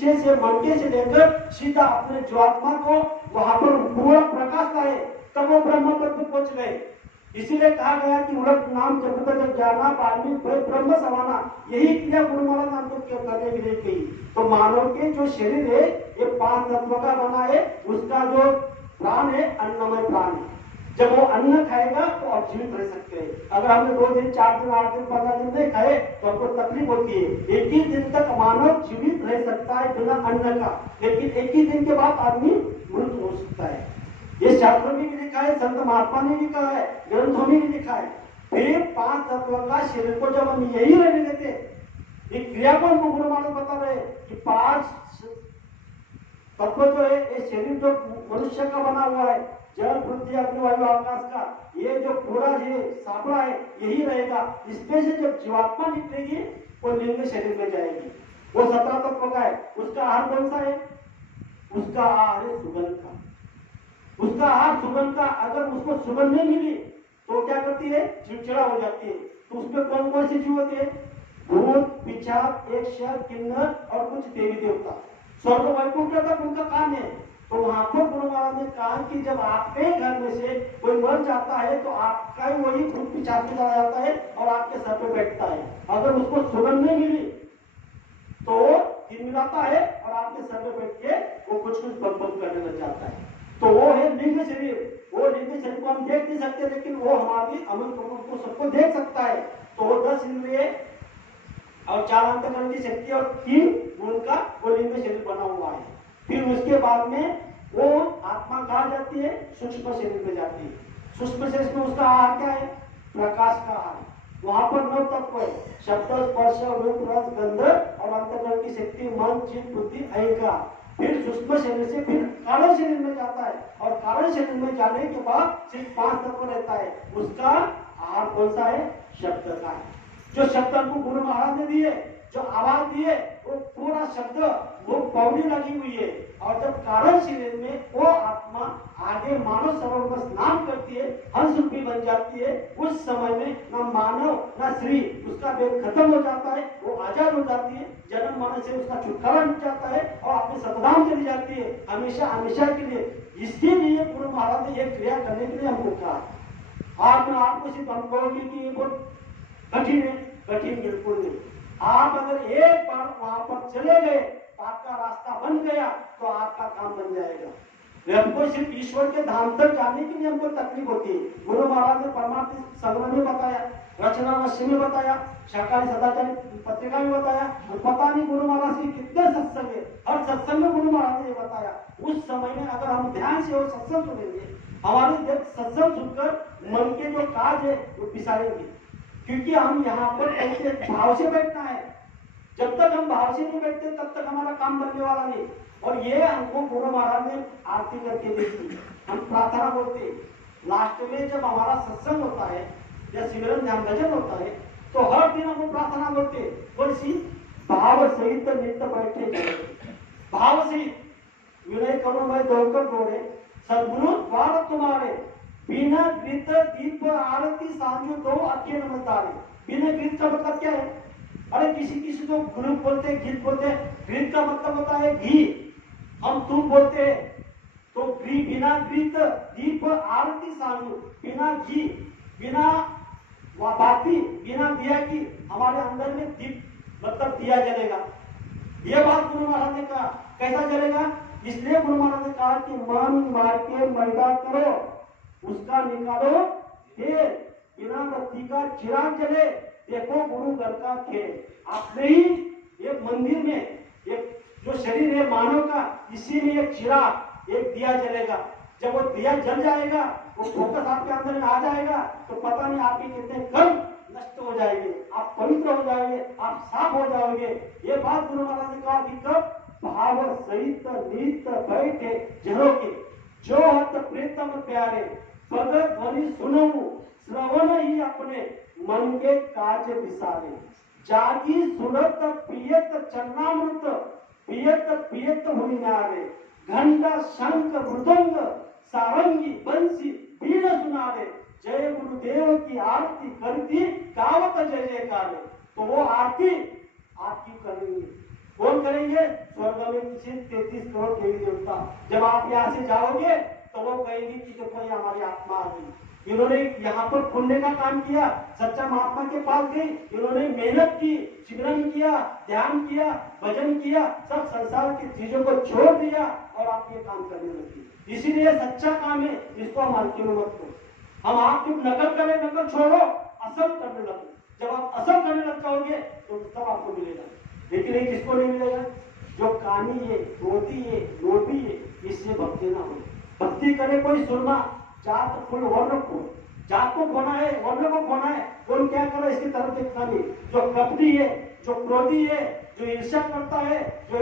पीछे से मनके से लेकर सीधा अपने जीवात्मा को वहां पर पूरा प्रकाश लाए, तब वो ब्रह्म तत्व पहुंच गए। इसीलिए कहा गया कि उलट नाम जब जाना पालनी ब्रह्म समाना, यही क्रिया गुरुमाला नाम को करने के लिए कही। तो मानव के जो शरीर है ये 5 तत्व का बना है, उसका जो प्राण है अन्नमय प्राण है। जब वो अन्न खाएगा तो आप जीवित रह सकते हैं। अगर हमने 2 दिन 4 दिन 8 दिन 15 दिन नहीं खाए तो आपको तकलीफ होती है। एक ही दिन तक मानव जीवित रह सकता है बिना अन्न का, लेकिन एक ही दिन के बाद आदमी मृत हो सकता है। ये शास्त्रों में भी लिखा है, संत महात्मा ने भी कहा है, ग्रंथों में भी लिखा है। फिर 5 तत्व का शरीर को जब हम यही रहने देते, ये क्रिया को हमको गुरुमानव बता रहे कि 5 तत्व जो है ये शरीर जो मनुष्य का बना हुआ है, जल पृथ्वी अग्नि वायु आकाश का, ये जो पूरा ये सापड़ा है यही रहेगा। इसमें से जब जीवात्मा निकलेगी वो लिंग शरीर में जाएगी। वो 17 तत्व का है। उसका आहार कौन सा है? उसका आहार है सुगंध का। उसका आहार सुगंध का। अगर उसको सुगंध नहीं मिली तो क्या करती है? चिड़चिड़ा हो जाती है। तो उसमें कौन कौन सी जीव होती है? भूत, पिशाच, यक्ष, किन्नर और कुछ देवी देवता। स्वर्ग वैकुंठ तक उनका काम है। तो वहां पर गुरु महाराज ने कहा कि जब आपके घर में से कोई मर जाता है तो आपका ही वही भूत पिशाच में चला जाता है और आपके सर पे बैठता है। अगर उसको सुगंध नहीं मिली तो मिलाता है और आपके सर पे बैठ के वो कुछ बक करने लग जाता है। तो वो है लिंग शरीर। वो लिंग शरीर को हम देख नहीं सकते, लेकिन वो हमारी अमन को सबको देख सकता है। तो वो 10 इंद्रिय और 4 अंतःकरण की शक्ति और 3 गुण का वो लिंग शरीर बना हुआ है। फिर उसके बाद में वो आत्मा कहाँ जाती है? सूक्ष्म शरीर में जाती है। सूक्ष्म शरीर में उसका आहार क्या है? प्रकाश का आहार। वहां पर 9 तत्व है, शब्द, स्पर्श, रूप, रस, गंध और अंतःकरण की शक्ति, मन, चित्त, बुद्धि, अहंकार। फिर सूक्ष्म शरीर से फिर कारण शरीर में जाता है और कारण शरीर में जाने के बाद सिर्फ 5 तत्व रहता है। उसका आहार कौन सा है? शब्द का है। जो शब्द हमको गुरु महाराज ने दिए, जो आवाज दिए, वो पूरा शब्द वो पौड़ी लगी हुई है। और जब कारण शरीर में वो आत्मा आगे मानव सरोवर में स्नान करती है, हंस रूपी बन जाती है, उस समय में न मानव न श्री, उसका वेद खत्म हो जाता है, वो आजाद हो जाती है, जन्म मरण से उसका छुटकारा मिल जाता है और अपने सतधाम चली जाती है हमेशा हमेशा के लिए। इसके लिए गुरु महाराज ने एक क्रिया करने के लिए हमको कहा। आप में आपको सिर्फ हम कहोगे कि ये बहुत कठिन है, कठिन बिल्कुल नहीं। आप अगर एक बार वहां पर चले गए तो आपका रास्ता बन गया तो आपका काम बन जाएगा। हमको सिर्फ ईश्वर के धाम तक जाने के लिए हमको तकलीफ होती है। गुरु महाराज ने परमार्थ संग्रह में बताया, रचना रश्मि में बताया, शाकाहारी सदाचारी पत्रिका में बताया, और पता नहीं गुरु महाराज के कितने सत्संग है। हर सत्संग में गुरु महाराज ने बताया। उस समय में अगर हम ध्यान से वो सत्संग सुनेंगे, हमारे सत्संग सुनकर मन के जो काज है वो पिसारेंगे। क्योंकि हम यहाँ पर ऐसे भाव से बैठना है। जब तक हम भाव से नहीं बैठते तब तक हमारा काम बनने वाला नहीं। और ये हमको गुरु महाराज ने आरती करके देखी। हम प्रार्थना बोलते लास्ट में जब हमारा सत्संग होता है या सिमरन ध्यान भजन होता है तो हर दिन हम प्रार्थना बोलते कौन सी? भाव सहित नित्य बैठे, भाव सहित विनय करो मैं दौड़कर दौड़े, सद्गुरु द्वार तुम्हारे, बिना घृत दीप आरती सांझो दो अखिल नमस्तारे। बिना घृत का मतलब क्या है? अरे किसी को गुरु बोलते हैं, घृत बोलते हैं। घृत का मतलब होता है घी, हम दूध बोलते हैं। तो घी बिना घृत दीप आरती सांझो, बिना घी बिना बाती बिना दिया की हमारे अंदर में दीप मतलब दिया जलेगा। ये बात गुरु महाराज ने कहा। कैसा जलेगा? इसलिए गुरु महाराज ने कहा कि मन मार के मैदा करो, उसका निकालो तेल, बिना बत्ती का चिराग जले, देखो गुरु घर का खेल। आपने ही एक मंदिर में एक जो शरीर है मानव का, इसी में एक चिराग एक दिया जलेगा। जब वो दिया जल जाएगा, वो फोकस आपके अंदर में आ जाएगा तो पता नहीं आपके कितने कर्म नष्ट हो जाएंगे, आप पवित्र हो जाएंगे, आप साफ हो जाओगे। ये बात गुरु महाराज ने कहा कि कब? भाव सहित नित बैठे जरो के, जो हत प्रीतम प्यारे, पद ध्वनि सुनऊ, श्रवण ही अपने मन के काज विसारे। जागी सुरत पियत चरणामृत, पियत पियत हुई नारे, घंटा शंख मृदंग सारंगी बंसी बीन सुनारे, जय गुरुदेव की आरती करती गावत जय जयकारे। तो वो आरती आप क्यों करेंगे? कौन करेंगे? स्वर्ग में किसी 33 करोड़ देवी देवता। जब आप यहाँ से जाओगे तो वो कहेगी कि देखो ये हमारी आत्मा आ गई। इन्होंने यहाँ पर खुलने का काम किया, सच्चा महात्मा के पास गई, इन्होंने मेहनत की, सिमरन किया, ध्यान किया, भजन किया, सब संसार की चीजों को छोड़ दिया और आप ये काम करने लगी। इसीलिए सच्चा काम है, इसको हम हल्के में मत करो। हम आपकी नकल करें, नकल छोड़ो, असल करने लगो। जब आप असल करने लग जाओगे तो सब आपको मिलेगा। लेकिन ये किसको नहीं मिलेगा? जो कामी है, क्रोधी है, लोभी है, इससे भक्ति ना हो। भक्ति करे कोई सुरमा, जात कुल वर्ण को, जात को खोना है, वर्ण को खोना है, कौन क्या करे इसकी तरफ देखना नहीं। जो कपटी है, जो क्रोधी है, जो ईर्ष्या करता है, जो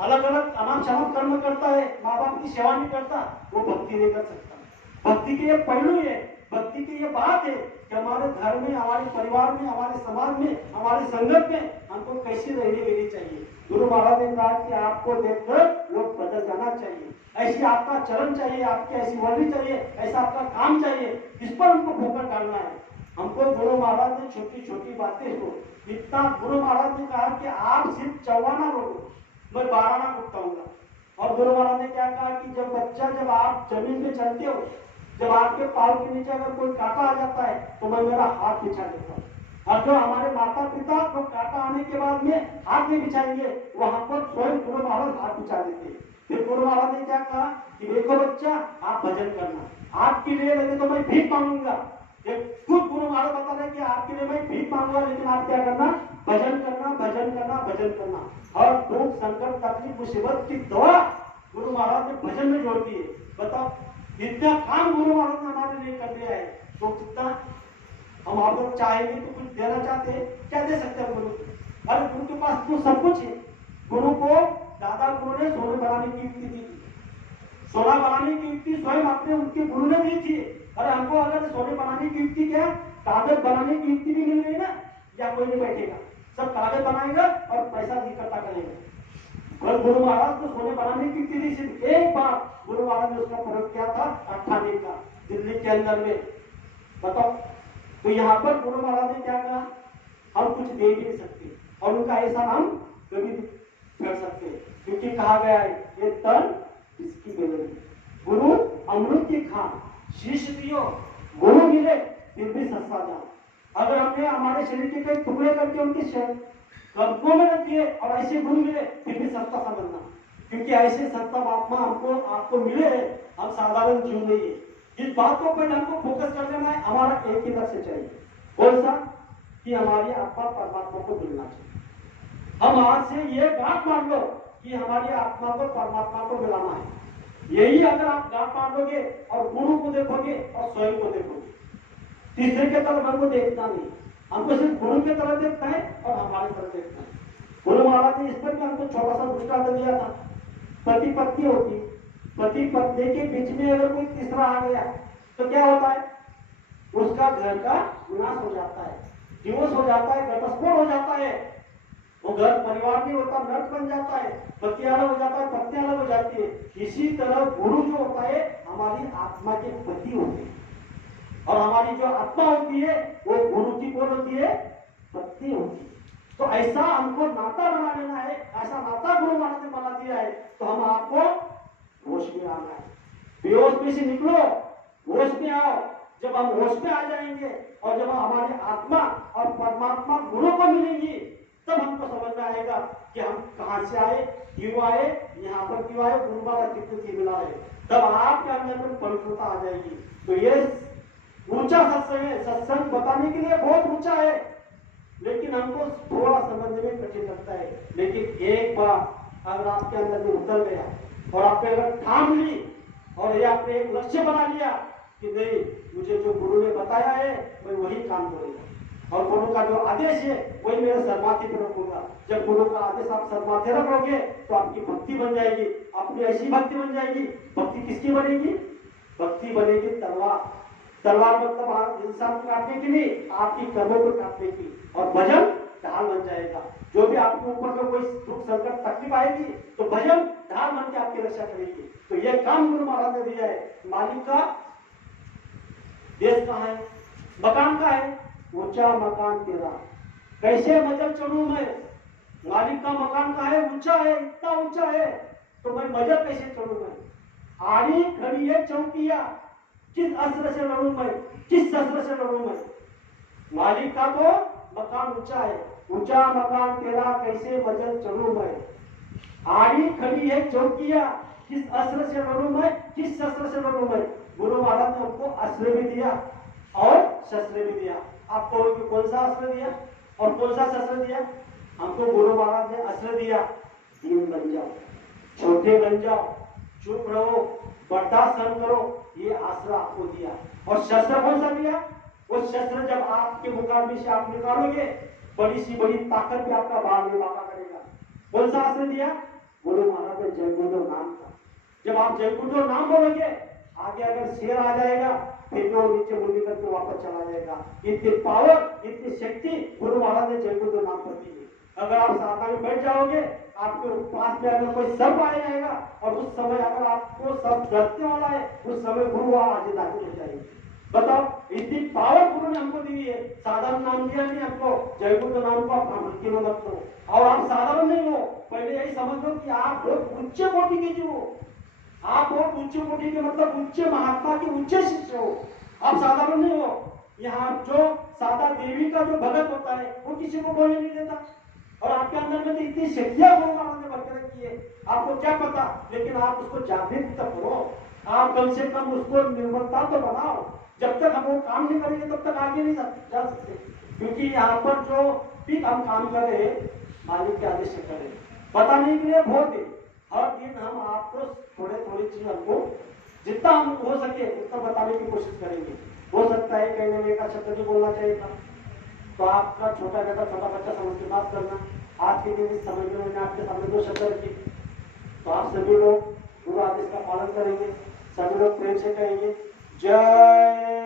अलग अलग अनाम शनाम कर्म करता है, माँ बाप की सेवा नहीं करता, वो भक्ति नहीं कर सकता। भक्ति के ये पहलू है, भक्ति की ये बात है कि हमारे घर में, हमारे परिवार में, हमारे समाज में, हमारे संगत में हमको कैसी रहनी देनी चाहिए। गुरु महाराज ने कहा कि आपको देखकर लोग बदल जाना चाहिए, ऐसी आपका चरण चाहिए, आपकी ऐसी वर्दी चाहिए, ऐसा आपका काम चाहिए। इस पर हमको फोकस डालना है। हमको गुरु महाराज ने छोटी छोटी बातें को इतना, गुरु महाराज ने कहा कि आप सिर्फ 54 लोगों, मैं 12 ना कुटाऊंगा। और गुरु महाराज ने क्या कहा कि जब बच्चा, जब आप जमीन पे चलते हो, जब आपके पाँव के नीचे अगर कोई कांटा आ जाता है तो मैं मेरा हाथ बिछा देता हूँ। और जो हमारे माता पिता को कांटा आने के बाद में हाथ नहीं बिछाएंगे, वहां पर स्वयं गुरु महाराज हाथ बिछा देते हैं। फिर गुरु महाराज ने क्या कहा कि देखो बच्चा, आप भजन करना, आपके लिए लगे तो मैं भीख मांगूंगा। खुद गुरु महाराज बता रहे कि आपके लिए मैं भीख मांगूंगा, लेकिन आप क्या करना? भजन करना, भजन करना, भजन करना। और दुख, संकट, तकलीफ, मुसीबत की दवा गुरु महाराज ने भजन में जोड़ दी है। बताओ, इतना काम गुरु महाराज ने हमारे लिए कर दिया है, तो कितना हम आप लोग चाहेंगे तो कुछ देना चाहते हैं, क्या दे सकते हैं गुरु? अरे गुरु के पास तो सब कुछ है। गुरु को दादा गुरु ने सोने बनाने की युक्ति दी थी, सोना बनाने की युक्ति स्वयं अपने उनके गुरु ने दी थी। अरे हमको अगर सोने बनाने की युक्ति क्या, कागज बनाने की युक्ति भी मिल गई ना, या कोई नहीं बैठेगा, सब कागज बनाएगा और पैसा इकट्ठा करेगा। और गुरु महाराज को सोने बनाने की युक्ति दी, सिर्फ एक बार गुरु महाराज ने उसका प्रयोग किया था 98 का, दिल्ली के अंदर में। बताओ, तो यहाँ पर गुरु महाराज ने क्या कहा? हम कुछ दे भी नहीं सकते और उनका ऐसा हम कभी कर सकते, क्योंकि कहा गया है ये तन इसकी बेलनी, गुरु अमृत की खान, शीश दियो गुरु मिले फिर भी सस्ता जाओ। अगर हमने हमारे शरीर के कई टुकड़े करके उनके कदमों में रख दिए और ऐसे गुरु मिले फिर भी सस्ता समझना, क्योंकि ऐसे सत्ता महात्मा हमको आपको मिले, हम साधारण जीव नहीं है। इस बातों पर हमको फोकस कर देना है। हमारा एक ही लक्ष्य चाहिए, कौन सा? कि हमारी आत्मा परमात्मा को मिलना चाहिए। हम आज से ये बात मान लो कि हमारी आत्मा को परमात्मा को मिलाना है। यही अगर आप बात मान लोगे और गुरु को देखोगे और स्वयं को देखोगे, तीसरे के तरफ हमको देखना नहीं, हमको सिर्फ गुरु के तरफ देखना है और हमारे तरफ देखना है। गुरु महाराज ने इस पर भी हमको छोटा सा दृष्टांत दिया था। पति पत्नी होती, पति पत्नी के बीच में अगर कोई तीसरा आ गया तो क्या होता है? उसका घर का विनाश हो जाता है, डिवोर्स हो जाता है, घटस्फोट हो जाता है, वो घर परिवार नहीं होता, नर्क बन जाता है, पति अलग हो जाता है, पत्नी अलग हो जाती है। इसी तरह गुरु जो होता है हमारी आत्मा के पति होते हैं, और हमारी जो आत्मा होती है वो गुरु की कौन होती है? पत्नी होती है। तो ऐसा हमको नाता बना लेना है, ऐसा नाता गुरु महाराज ने बना दिया है। तो हम आपको होश में आना है, बेहोश में से निकलो, होश में आओ। जब हम होश में आ जाएंगे और जब हमारी आत्मा और परमात्मा गुरु को मिलेंगी, तब हमको समझ में आएगा कि हम कहां से आए, क्यों आए, यहाँ पर क्यों आए, गुरु महाराज कितने मिला है। तब आपके अंदर में पवित्रता आ जाएगी। तो ये ऊंचा सत्संग है, सत्संग बताने के लिए बहुत ऊंचा है, लेकिन हमको थोड़ा समझने में कठिन लगता है। लेकिन एक बार अगर आपके अंदर में उतर गया और आपने अगर ठान ली और ये आपने एक लक्ष्य बना लिया कि नहीं, मुझे जो गुरु ने बताया है मैं वही काम करूंगा और गुरु का जो आदेश है वही मेरे सरमाथे पर रखूंगा। जब गुरु का आदेश आप सरमाथे रखोगे तो आपकी भक्ति बन जाएगी, अपनी ऐसी भक्ति बन जाएगी। भक्ति किसकी बनेगी? भक्ति बनेगी तलवार। तलवार मतलब इंसान को काटने की नहीं, आपकी कर्मों को काटने की। और भजन ढाल बन जाएगा। जो भी आपके ऊपर में कोई दुख संकट तकलीफ आएगी तो भजन ढाल बन के आपकी रक्षा करेगी। तो यह काम गुरु महाराज ने दिया है। मालिक का देश कहाँ है, मकान का है, ऊंचा मकान तेरा, कैसे मजल चढ़ू मैं, मालिक का मकान का है, ऊंचा है, इतना ऊंचा है, तो मैं मजर कैसे चढ़ू? मैं आड़ी खड़ी है चौकिया, किस अस्त्र से लड़ू मैं, किस शस्त्र से लड़ू मैं? मालिक का तो मकान ऊंचा है, ऊंचा मकान तेरा कैसे मजर चढ़ू मैं? आड़ी खड़ी है चौकिया, किस अस्त्र से लड़ू मैं, किस शस्त्र से लड़ू मैं? गुरु महाराज ने हमको अस्त्र भी दिया और शस्त्र भी दिया। आपको कौन सा अस्त्र दिया और कौन सा शस्त्र दिया? हमको गुरु महाराज ने अस्त्र दिया, दीन बन जाओ, छोटे बन जाओ, चुप रहो, बर्दाश्त करो, ये आसरा आपको दिया। और शस्त्र कौन सा दिया? वो शस्त्र जब आपके मुकाबले से आप निकालोगे, बड़ी सी बड़ी ताकत भी आपका बाल में बाका करेगा। कौन सा अस्त्र दिया? गुरु महाराज ने जय गुरुदेव नाम का। जब आप जय गुरुदेव नाम बोलोगे, आगे अगर शेर आ जाएगा फिर वो नीचे मुंडी करके वापस चला जाएगा। इतनी पावर, इतनी शक्ति गुरु महाराज ने जय गुरुदेव नाम पर दी है। अगर आप साधना में बैठ जाओगे, आपके पास में अगर कोई सर्प आ जाएगा और उस समय अगर आपको सर्प डरने वाला है, उस समय गुरु आज दाखिल हो जाएगी। बताओ, इतनी पावर गुरु ने हमको दी है। साधारण नाम दिया नहीं हमको, जय गुरुदेव नाम को आप हल्के में मत लो। और आप साधारण नहीं हो, पहले यही समझ लो कि आप बहुत उच्च कोटि के जीव हो। आप बहुत उच्च कोटि के मतलब उच्च महात्मा के उच्च शिष्य हो। आप साधारण नहीं हो। यहाँ जो सादा देवी का जो भगत होता है वो किसी को बोलने नहीं देता, और आपके अंदर में तो इतनी शक्तियां गुरु महाराज ने भर के रखी है, आपको क्या पता। लेकिन आप उसको जागृत तक करो, आप कम से कम उसको निर्मलता तो बनाओ। जब तक हम वो काम नहीं करेंगे तब तक आगे नहीं जा सकते। क्योंकि यहाँ पर जो भी हम काम कर रहे हैं मालिक के आदेश से करें, बताने के लिए बहुत है। हर दिन हम आपको थोड़े थोड़ी चीज हमको जितना हम हो सके उतना बताने की कोशिश करेंगे। हो सकता है कहीं ना एक शब्द भी बोलना चाहिए था, तो आपका छोटा बच्चा समझ के बात करना। आज के दिन इस समय में मैंने आपके सामने 2 शब्द रखी, तो आप सभी लोग गुरु आदेश का पालन करेंगे, सभी लोग प्रेम से कहेंगे जय